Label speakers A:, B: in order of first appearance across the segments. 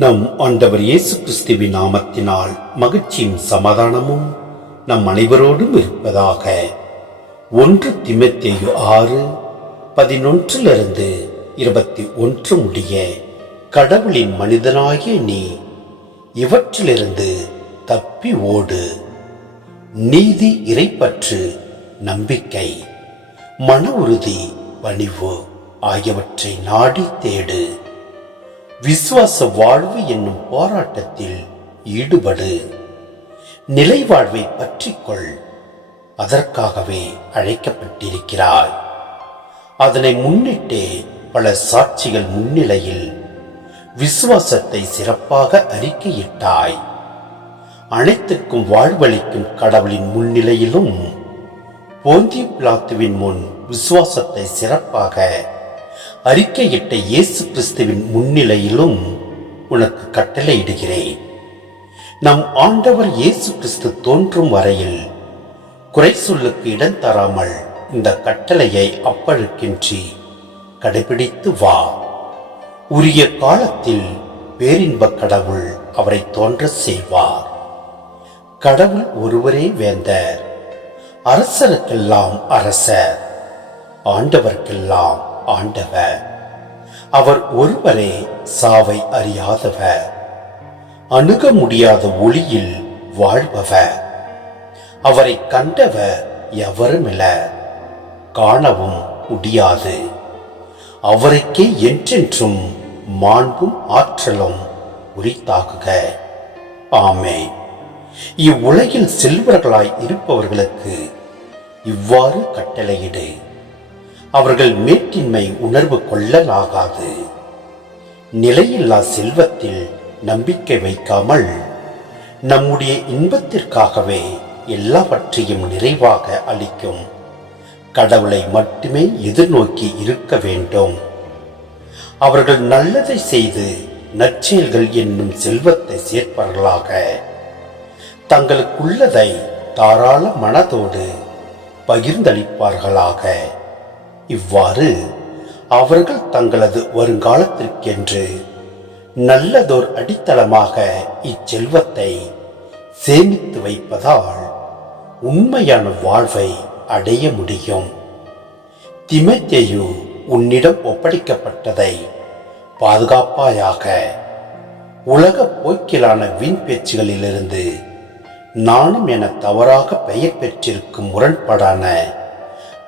A: நம் ஆண்டவர் இயேசு கிறிஸ்துவின் நாமத்தினால் மகிழ்ச்சியும் சமாதானமும் நம் அனைவரோடும் இருப்பதாக. ஒன்று திமத்தேயு ஆறு பதினொன்றிலிருந்து இருபத்தி ஒன்று முடிய கடவுளின் மனிதனாகிய நீ இவற்றிலிருந்து தப்பி ஓடு. நீதி இறைப்பற்று நம்பிக்கை மன உறுதி பணிவு ஆகியவற்றை நாடி தேடு. விசுவாச வாழ்வு என்னும் போராட்டத்தில் ஈடுபடு. நிலை வாழ்வை பற்றிக்கொள். அதற்காகவே அழைக்கப்பட்டிருக்கிறாய். அதனை முன்னிட்டே பல சாட்சிகள் முன்னிலையில் விசுவாசத்தை சிறப்பாக அறிக்கையிட்டாய். அனைத்துக்கும் வாழ்வளிக்கும் கடவுளின் முன்னிலையிலும் போந்தி பிளாத்துவின் முன் விசுவாசத்தை சிறப்பாக அறிக்கையிட்ட இயேசு கிறிஸ்துவின் முன்னிலையிலும் உனக்கு கட்டளையிடுகிறேன். நம் ஆண்டவர் இயேசு கிறிஸ்து தோன்றும் வரையில் குறை சொல்லுக்கு இடம் தராமல் இந்த கட்டளையை அப்பழுக்கின்றி கடைபிடித்து வா. உரிய காலத்தில் பேரின்ப கடவுள் அவரை தோன்ற செய்வார். கடவுள் ஒருவரே வேந்தர். அரசருக்கெல்லாம் அரசர். ஆண்டவர்க்கெல்லாம் ஆண்டவர். அவர் ஒருவரே சாவை அறியாதவர். அணுக முடியாத ஒளியில் வாழ்பவர். அவரை கண்டவர் எவருமில்ல. காணவும் முடியாது. அவருக்கே என்றென்றும் மாண்பும் ஆற்றலும் உரித்தாகுக. ஆமே இவ்வுலகில் செல்வர்களாய் இருப்பவர்களுக்கு இவ்வாறு கட்டளையிடு. அவர்கள் மேட்டின்மை உணர்வு கொள்ளலாகாது. நிலையில்லா செல்வத்தில் நம்பிக்கை வைக்காமல் நம்முடைய இன்பத்திற்காகவே எல்லாவற்றையும் நிறைவாக அளிக்கும். கடவுளை மட்டுமே எதிர்நோக்கி இருக்க வேண்டும். அவர்கள் நல்லதை செய்து நற்செயல்கள் என்னும் செல்வத்தை சேர்ப்பவர்களாக தங்களுக்குள்ளதை தாராள மனதோடு பகிர்ந்தளிப்பார்களாக. இவ்வாறு அவர்கள் தங்களது வருங்காலத்திற்கென்று நல்லதோர் அடித்தளமாக இச்செல்வத்தை சேமித்து வைப்பதால் உண்மையான வாழ்வை அடைய முடியும். திமத்தேயு உன்னிடம் ஒப்படைக்கப்பட்டதை பாதுகாப்பாயாக உலக போக்கிலான வீண் பேச்சுகளிலிருந்து நானும் என தவறாக பெயர் பெற்றிருக்கும் முரண்பாடான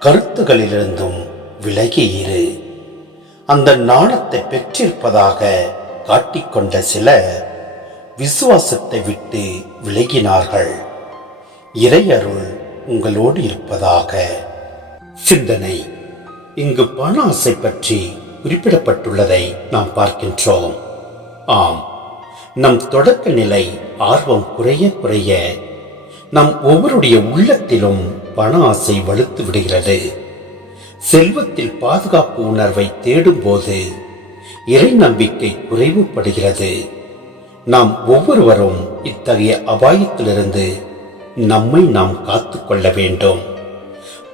A: கருத்துகளிலிருந்தும் விலகி இரு. அந்த நாணத்தை பெற்றிருப்பதாக காட்டிக்கொண்ட சிலர் விசுவாசத்தை விட்டு விலகினார்கள். இறையருள் உங்களோடு இருப்பதாக. சிந்தனை. இங்கு பண ஆசை பற்றி குறிப்பிடப்பட்டுள்ளதை நாம் பார்க்கின்றோம். ஆம். நம் தொடக்க நிலை ஆர்வம் குறைய குறைய நம் ஒவ்வொருடைய உள்ளத்திலும் பண ஆசை வலுத்து விடுகிறது. செல்வத்தில் பாதுகாப்பு உணர்வை தேடும்போது இறை நம்பிக்கை குறைவுபடுகிறது. நாம் ஒவ்வொருவரும் இத்தகைய அபாயத்திலிருந்து நம்மை நாம் காத்துக்கொள்ள வேண்டும்.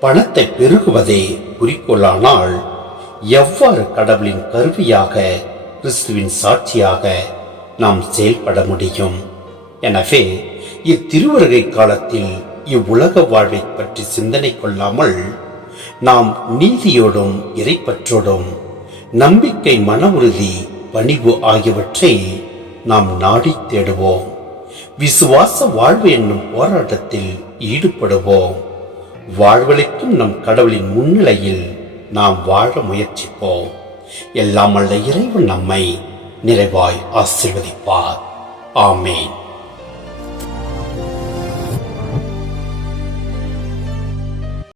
A: பணத்தை பெருகுவதே குறிக்கோளானால் எவ்வாறு கடவுளின் கருவியாக கிறிஸ்துவின் சாட்சியாக நாம் செயல்பட முடியும்? எனவே இத்திருவருகை காலத்தில் இவ்வுலக வாழ்வை பற்றி சிந்தனை கொள்ளாமல் நாம் நீதியோடும் இறைப்பற்றோடும் நம்பிக்கை மன உறுதி பணிவு ஆகியவற்றை நாம் நாடி தேடுவோம். விசுவாச வாழ்வு என்னும் போராட்டத்தில் ஈடுபடுவோம். வாழ்வளிக்கும் நம் கடவுளின் முன்னிலையில் நாம் வாழ முயற்சிப்போம். எல்லாம் அல்ல இறைவன் நம்மை நிறைவாய் ஆசிர்வதிப்பார். ஆமேன்.